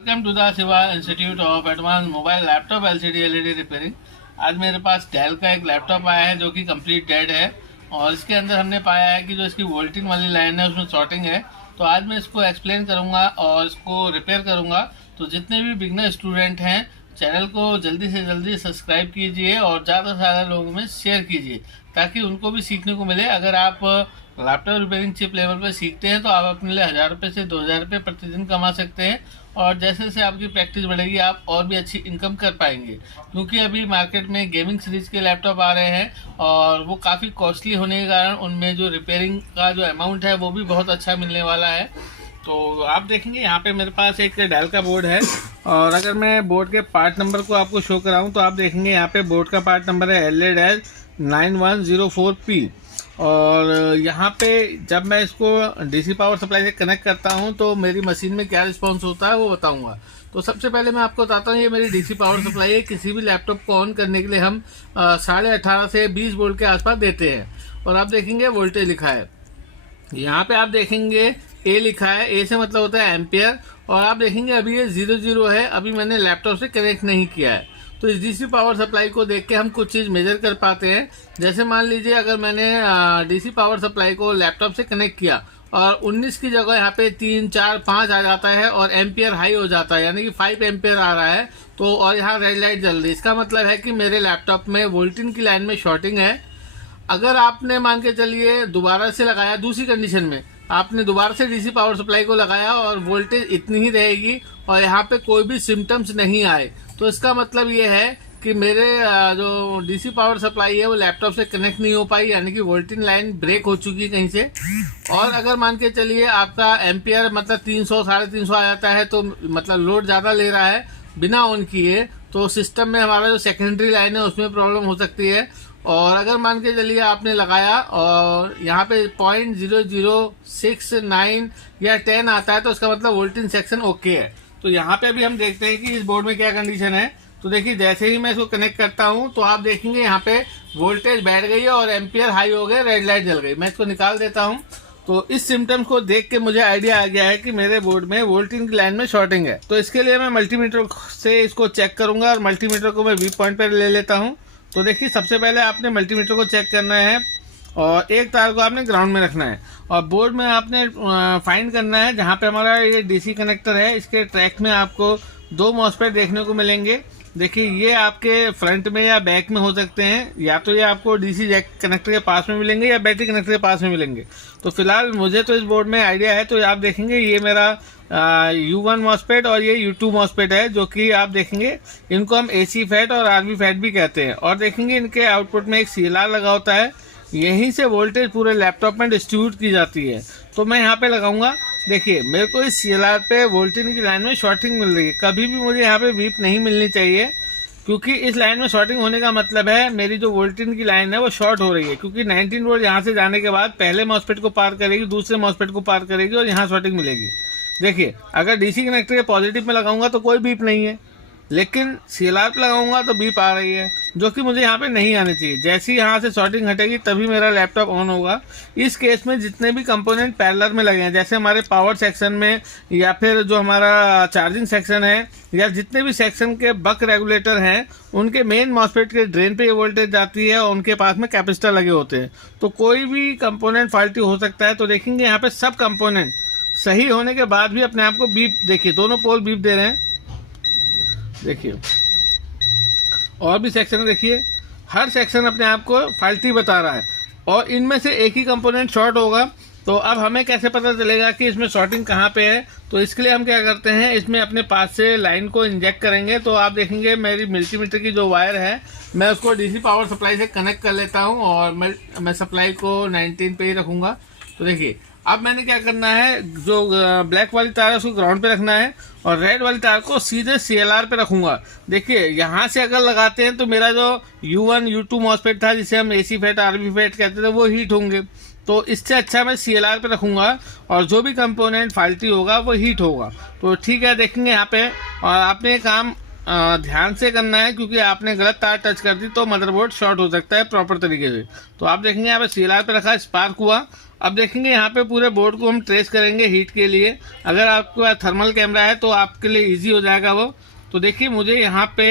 Welcome to the Shiva institute of advance mobile laptop LCD LED repairing. आज मेरे पास del का एक लैपटॉप आया है जो कि कंप्लीट डेड है और इसके अंदर हमने पाया है कि जो इसकी वोल्टिंग वाली लाइन है उसमें शॉर्टिंग है। तो आज मैं इसको एक्सप्लेन करूंगा और इसको रिपेयर करूंगा। तो जितने भी बिगनर स्टूडेंट हैं चैनल को जल्दी से जल्दी सब्सक्राइब कीजिए और ज़्यादा से ज़्यादा लोगों में शेयर कीजिए ताकि उनको भी सीखने को मिले। अगर आप लैपटॉप रिपेयरिंग चिप लेवल पर सीखते हैं तो आप अपने लिए 1000 रुपये से 2000 रुपये प्रतिदिन कमा सकते हैं और जैसे जैसे आपकी प्रैक्टिस बढ़ेगी आप और भी अच्छी इनकम कर पाएंगे। क्योंकि अभी मार्केट में गेमिंग सीरीज के लैपटॉप आ रहे हैं और वो काफ़ी कॉस्टली होने के कारण उनमें जो रिपेयरिंग का जो अमाउंट है वो भी बहुत अच्छा मिलने वाला है। तो आप देखेंगे यहाँ पे मेरे पास एक डेल का बोर्ड है और अगर मैं बोर्ड के पार्ट नंबर को आपको शो कराऊँ तो आप देखेंगे यहाँ पे बोर्ड का पार्ट नंबर है LA-9104P। और यहाँ पे जब मैं इसको डीसी पावर सप्लाई से कनेक्ट करता हूँ तो मेरी मशीन में क्या रिस्पॉन्स होता है वो बताऊँगा। तो सबसे पहले मैं आपको बताता हूँ ये मेरी डीसी पावर सप्लाई है। किसी भी लैपटॉप को ऑन करने के लिए हम 18.5 से 20 वोल्ट के आसपास देते हैं और आप देखेंगे वोल्टेज लिखा है। यहाँ पे आप देखेंगे ए लिखा है, ए से मतलब होता है एम्पियर। और आप देखेंगे अभी ये 00 है, अभी मैंने लैपटॉप से कनेक्ट नहीं किया है। तो इस डीसी पावर सप्लाई को देख के हम कुछ चीज़ मेजर कर पाते हैं। जैसे मान लीजिए अगर मैंने डीसी पावर सप्लाई को लैपटॉप से कनेक्ट किया और 19 की जगह यहाँ पे 3, 4, 5 आ जाता है और एम्पियर हाई हो जाता है यानी कि 5 एम्पियर आ रहा है तो और यहाँ रेड लाइट जल रही है, इसका मतलब है कि मेरे लैपटॉप में वोल्टिन की लाइन में शॉर्टिंग है। अगर आपने मान के चलिए दोबारा से लगाया, दूसरी कंडीशन में आपने दोबारा से डीसी पावर सप्लाई को लगाया और वोल्टेज इतनी ही रहेगी और यहाँ पे कोई भी सिम्टम्स नहीं आए तो इसका मतलब ये है कि मेरे जो डीसी पावर सप्लाई है वो लैपटॉप से कनेक्ट नहीं हो पाई यानी कि वोल्टेज लाइन ब्रेक हो चुकी है कहीं से। और अगर मान के चलिए आपका एम्पियर मतलब 300 350 आ जाता है तो मतलब लोड ज़्यादा ले रहा है बिना ऑन किए तो सिस्टम में हमारा जो सेकेंडरी लाइन है उसमें प्रॉब्लम हो सकती है। और अगर मान के चलिए आपने लगाया और यहाँ पे 0.0069 या 10 आता है तो उसका मतलब वोल्टेज सेक्शन ओके है। तो यहाँ पे भी हम देखते हैं कि इस बोर्ड में क्या कंडीशन है। तो देखिए जैसे ही मैं इसको कनेक्ट करता हूँ तो आप देखेंगे यहाँ पे वोल्टेज बैठ गई है और एम्पियर हाई हो गए, रेड लाइट जल गई। मैं इसको निकाल देता हूँ तो इस सिम्टम्स को देख के मुझे आइडिया आ गया है कि मेरे बोर्ड में वोल्टेज की लाइन में शॉर्टिंग है। तो इसके लिए मैं मल्टीमीटर से इसको चेक करूंगा और मल्टीमीटर को मैं वी पॉइंट पर ले लेता हूँ। तो देखिए सबसे पहले आपने मल्टीमीटर को चेक करना है और एक तार को आपने ग्राउंड में रखना है और बोर्ड में आपने फाइंड करना है जहाँ पे हमारा ये डीसी कनेक्टर है। इसके ट्रैक में आपको 2 मॉसफेट देखने को मिलेंगे। देखिए ये आपके फ्रंट में या बैक में हो सकते हैं, या तो ये आपको डीसी जैक कनेक्टर के पास में मिलेंगे या बैटरी कनेक्टर के पास में मिलेंगे। तो फिलहाल मुझे तो इस बोर्ड में आइडिया है। तो आप देखेंगे ये मेरा U1 मॉसफेट और ये U2 मॉसफेट है जो कि आप देखेंगे इनको हम AC फैट और RV फैट भी कहते हैं। और देखेंगे इनके आउटपुट में एक CLR लगा होता है, यहीं से वोल्टेज पूरे लैपटॉप में डिस्ट्रीब्यूट की जाती है। तो मैं यहाँ पे लगाऊंगा, देखिए मेरे को इस CLR पे वोल्टेज की लाइन में शॉर्टिंग मिल रही है। कभी भी मुझे यहाँ पे बीप नहीं मिलनी चाहिए क्योंकि इस लाइन में शॉर्टिंग होने का मतलब है मेरी जो वोल्टेज की लाइन है वो शॉर्ट हो रही है। क्योंकि 19 वोल्ट यहाँ से जाने के बाद पहले मॉसफेट को पार करेगी, दूसरे मॉसफेट को पार करेगी और यहाँ शॉर्टिंग मिलेगी। देखिए अगर डीसी कनेक्टर के पॉजिटिव में लगाऊंगा तो कोई बीप नहीं है, लेकिन CLR पे लगाऊंगा तो बीप आ रही है जो कि मुझे यहाँ पे नहीं आनी चाहिए। जैसे ही यहाँ से शॉर्टिंग हटेगी तभी मेरा लैपटॉप ऑन होगा। इस केस में जितने भी कंपोनेंट पैरेलल में लगे हैं जैसे हमारे पावर सेक्शन में या फिर जो हमारा चार्जिंग सेक्शन है या जितने भी सेक्शन के बक रेगुलेटर हैं उनके मेन मॉसफेट के ड्रेन पे ये वोल्टेज जाती है और उनके पास में कैपेसिटर लगे होते हैं। तो कोई भी कंपोनेंट फॉल्टी हो सकता है। तो देखेंगे यहाँ पे सब कंपोनेंट सही होने के बाद भी अपने आप को बीप, देखिए दोनों पोल बीप दे रहे हैं। देखिए और भी सेक्शन देखिए, हर सेक्शन अपने आप को फॉल्टी बता रहा है और इनमें से एक ही कंपोनेंट शॉर्ट होगा। तो अब हमें कैसे पता चलेगा कि इसमें शॉर्टिंग कहाँ पे है। तो इसके लिए हम क्या करते हैं, इसमें अपने पास से लाइन को इंजेक्ट करेंगे। तो आप देखेंगे मेरी मल्टीमीटर की जो वायर है मैं उसको डीसी पावर सप्लाई से कनेक्ट कर लेता हूँ और मैं सप्लाई को 19 पे ही रखूँगा। तो देखिए अब मैंने क्या करना है, जो ब्लैक वाली तार है उसको ग्राउंड पे रखना है और रेड वाली तार को सीधे CLR पे रखूंगा। देखिए यहाँ से अगर लगाते हैं तो मेरा जो U1 U2 मॉसफेट था जिसे हम AC फैट RV फैट कहते थे वो हीट होंगे। तो इससे अच्छा मैं CLR पे रखूंगा और जो भी कंपोनेंट फॉल्टी होगा वो हीट होगा। तो ठीक है, देखेंगे यहाँ पे। और आपने ये काम ध्यान से करना है क्योंकि आपने गलत तार टच कर दी तो मदरबोर्ड शॉर्ट हो सकता है प्रॉपर तरीके से। तो आप देखेंगे यहाँ पे CLR पे रखा, स्पार्क हुआ अब देखेंगे यहाँ पे पूरे बोर्ड को हम ट्रेस करेंगे हीट के लिए। अगर आपके पास थर्मल कैमरा है तो आपके लिए इजी हो जाएगा वो। तो देखिए मुझे यहाँ पे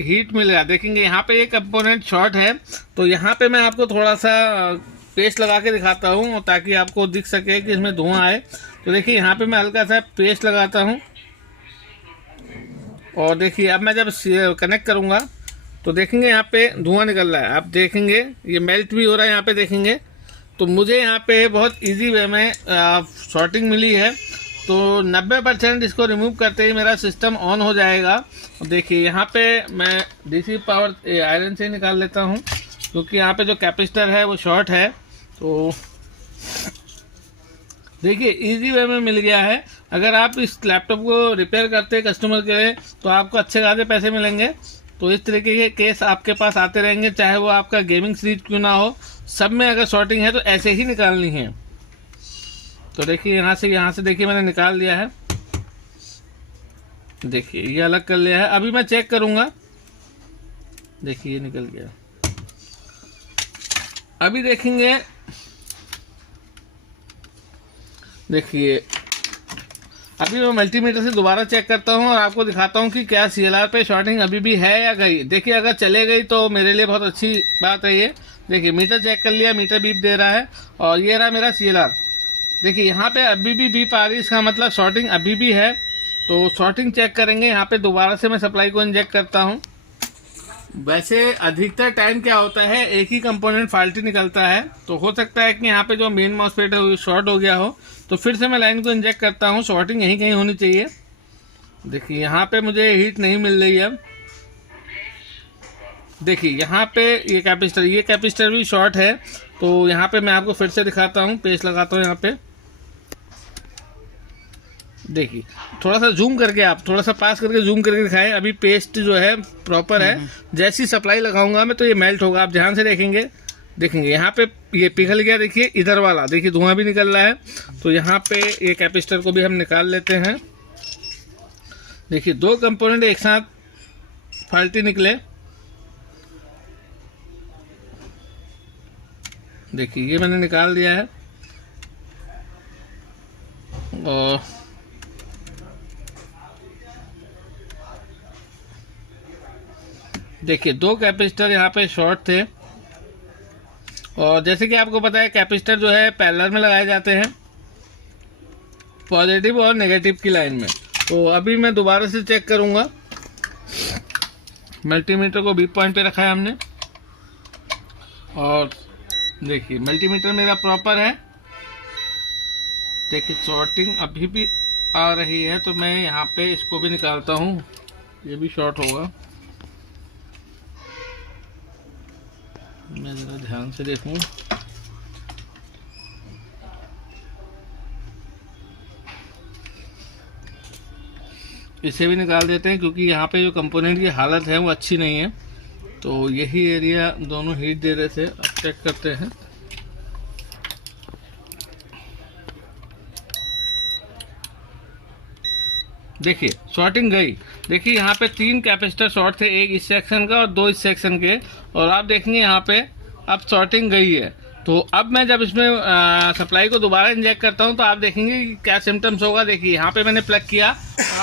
हीट मिल रहा है। देखेंगे यहाँ पे ये कंपोनेंट शॉर्ट है, तो यहाँ पे मैं आपको थोड़ा सा पेस्ट लगा के दिखाता हूँ ताकि आपको दिख सके कि इसमें धुआं आए। तो देखिए यहाँ पे मैं हल्का सा पेस्ट लगाता हूँ और देखिए अब मैं जब कनेक्ट करूँगा तो देखेंगे यहाँ पे धुआं निकल रहा है। आप देखेंगे ये मेल्ट भी हो रहा है यहाँ पे देखेंगे। तो मुझे यहाँ पे बहुत इजी वे में शॉर्टिंग मिली है। तो 90% इसको रिमूव करते ही मेरा सिस्टम ऑन हो जाएगा। देखिए यहाँ पे मैं डीसी पावर आयरन से निकाल लेता हूँ क्योंकि यहाँ पे जो कैपेसिटर है वो शॉर्ट है। तो देखिए इजी वे में मिल गया है। अगर आप इस लैपटॉप को रिपेयर करते हैं कस्टमर के लिए तो आपको अच्छे खासे पैसे मिलेंगे। तो इस तरीके के केस आपके पास आते रहेंगे, चाहे वो आपका गेमिंग सीरीज क्यों ना हो, सब में अगर शॉर्टिंग है तो ऐसे ही निकालनी है। तो देखिए यहाँ से देखिए मैंने निकाल लिया है। देखिए ये अलग कर लिया है। अभी मैं चेक करूँगा। देखिए ये निकल गया। अभी देखेंगे, देखिए अभी मैं मल्टीमीटर से दोबारा चेक करता हूं और आपको दिखाता हूं कि क्या CLR पे शॉर्टिंग अभी भी है या गई। देखिए अगर चले गई तो मेरे लिए बहुत अच्छी बात है ये। देखिए मीटर चेक कर लिया, मीटर बीप दे रहा है और ये रहा मेरा CLR। देखिए यहाँ पे अभी भी बीप आ रही है, इसका मतलब शॉर्टिंग अभी भी है। तो शॉर्टिंग चेक करेंगे। यहाँ पे दोबारा से मैं सप्लाई को इंजेक्ट करता हूँ। वैसे अधिकतर टाइम क्या होता है, एक ही कंपोनेंट फाल्टी निकलता है। तो हो सकता है कि यहाँ पे जो मेन मॉसफेट है वो शॉर्ट हो गया हो। तो फिर से मैं लाइन को इंजेक्ट करता हूँ। शॉर्टिंग यहीं कहीं होनी चाहिए। देखिए यहाँ पे मुझे हीट नहीं मिल रही है। देखिए यहाँ पे ये कैपेसिटर भी शॉर्ट है। तो यहाँ पे मैं आपको फिर से दिखाता हूँ, पेस्ट लगाता हूँ यहाँ पे। देखिए थोड़ा सा जूम करके, आप थोड़ा सा पास करके जूम करके दिखाएं। अभी पेस्ट जो है प्रॉपर है। जैसी सप्लाई लगाऊंगा मैं तो ये मेल्ट होगा। आप ध्यान से देखेंगे यहाँ पे ये पिघल गया। देखिए इधर वाला देखिए धुआं भी निकल रहा है। तो यहाँ पे ये कैपेसिटर को भी हम निकाल लेते हैं। देखिए दो कंपोनेंट एक साथ फाल्टी निकले। देखिए ये मैंने निकाल दिया है। और देखिए दो कैपेसिटर यहाँ पे शॉर्ट थे। और जैसे कि आपको पता है कैपेसिटर जो है पैरेलल में लगाए जाते हैं, पॉजिटिव और नेगेटिव की लाइन में। तो अभी मैं दोबारा से चेक करूँगा। मल्टीमीटर को बीप पॉइंट पे रखा है हमने और देखिए मल्टीमीटर मेरा प्रॉपर है। देखिए शॉर्टिंग अभी भी आ रही है। तो मैं यहाँ पे इसको भी निकालता हूँ, ये भी शॉर्ट होगा। मैं ज़रा ध्यान से देखूं। इसे भी निकाल देते हैं क्योंकि यहाँ पे जो कंपोनेंट की हालत है वो अच्छी नहीं है। तो यही एरिया दोनों हीट दे रहे थे। अब चेक करते हैं। देखिए शॉर्टिंग गई। देखिए यहाँ पे 3 कैपेसिटर शॉर्ट थे, एक इस सेक्शन का और 2 इस सेक्शन के। और आप देखेंगे यहाँ पे अब शॉर्टिंग गई है। तो अब मैं जब इसमें सप्लाई को दोबारा इंजेक्ट करता हूँ तो आप देखेंगे कि क्या सिम्टम्स होगा। देखिए यहाँ पे मैंने प्लग किया और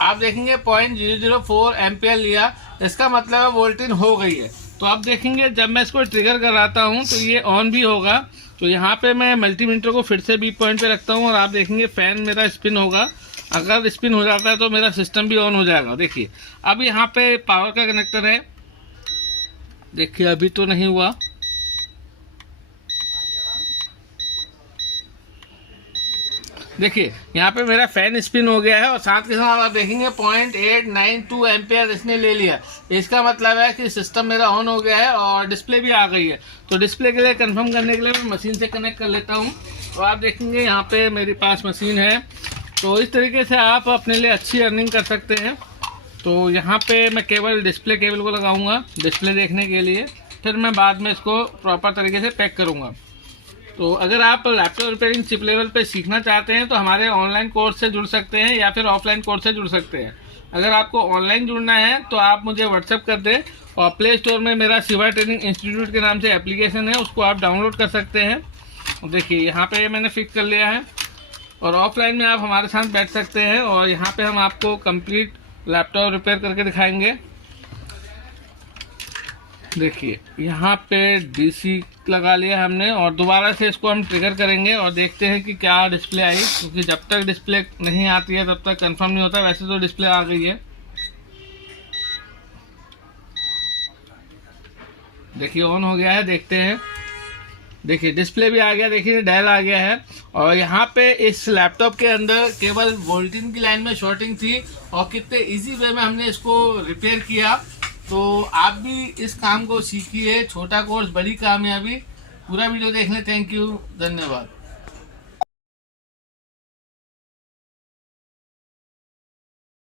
आप देखेंगे 0.004 एम्पियर लिया। इसका मतलब वोल्टेज हो गई है। तो अब देखेंगे जब मैं इसको ट्रिगर कराता हूँ तो ये ऑन भी होगा। तो यहाँ पे मैं मल्टीमीटर को फिर से बीप पॉइंट पे रखता हूँ और आप देखेंगे फैन मेरा स्पिन होगा। अगर स्पिन हो जाता है तो मेरा सिस्टम भी ऑन हो जाएगा। देखिए अब यहाँ पे पावर का कनेक्टर है। देखिए अभी तो नहीं हुआ। देखिए यहाँ पे मेरा फैन स्पिन हो गया है और साथ के साथ आप देखेंगे 0.892 एम्पियर इसने ले लिया। इसका मतलब है कि सिस्टम मेरा ऑन हो गया है और डिस्प्ले भी आ गई है। तो डिस्प्ले के लिए कंफर्म करने के लिए मैं मशीन से कनेक्ट कर लेता हूँ। तो आप देखेंगे यहाँ पे मेरे पास मशीन है। तो इस तरीके से आप अपने लिए अच्छी अर्निंग कर सकते हैं। तो यहाँ पे मैं केवल डिस्प्ले केबल को लगाऊंगा डिस्प्ले देखने के लिए, फिर मैं बाद में इसको प्रॉपर तरीके से पैक करूँगा। तो अगर आप लैपटॉप रिपेयरिंग चिप लेवल पे सीखना चाहते हैं तो हमारे ऑनलाइन कोर्स से जुड़ सकते हैं या फिर ऑफलाइन कोर्स से जुड़ सकते हैं। अगर आपको ऑनलाइन जुड़ना है तो आप मुझे व्हाट्सएप कर दें और प्ले स्टोर में मेरा शिवा ट्रेनिंग इंस्टीट्यूट के नाम से एप्लीकेशन है, उसको आप डाउनलोड कर सकते हैं। देखिए यहाँ पे मैंने फिक्स कर लिया है और ऑफलाइन में आप हमारे साथ बैठ सकते हैं और यहाँ पे हम आपको कंप्लीट लैपटॉप रिपेयर करके दिखाएंगे। देखिए यहाँ पे डीसी लगा लिया हमने और दोबारा से इसको हम ट्रिगर करेंगे और देखते हैं कि क्या डिस्प्ले आई, क्योंकि जब तक डिस्प्ले नहीं आती है तब तक कंफर्म नहीं होता। वैसे तो डिस्प्ले आ गई है, देखिए ऑन हो गया है, देखते हैं। देखिए डिस्प्ले भी आ गया, देखिए डेल आ गया है। और यहाँ पे इस लैपटॉप के अंदर केवल वोल्टिन की लाइन में शॉर्टिंग थी और कितने इजी वे में हमने इसको रिपेयर किया। तो आप भी इस काम को सीखिए, छोटा कोर्स बड़ी कामयाबी। पूरा वीडियो देखने थैंक यू, धन्यवाद।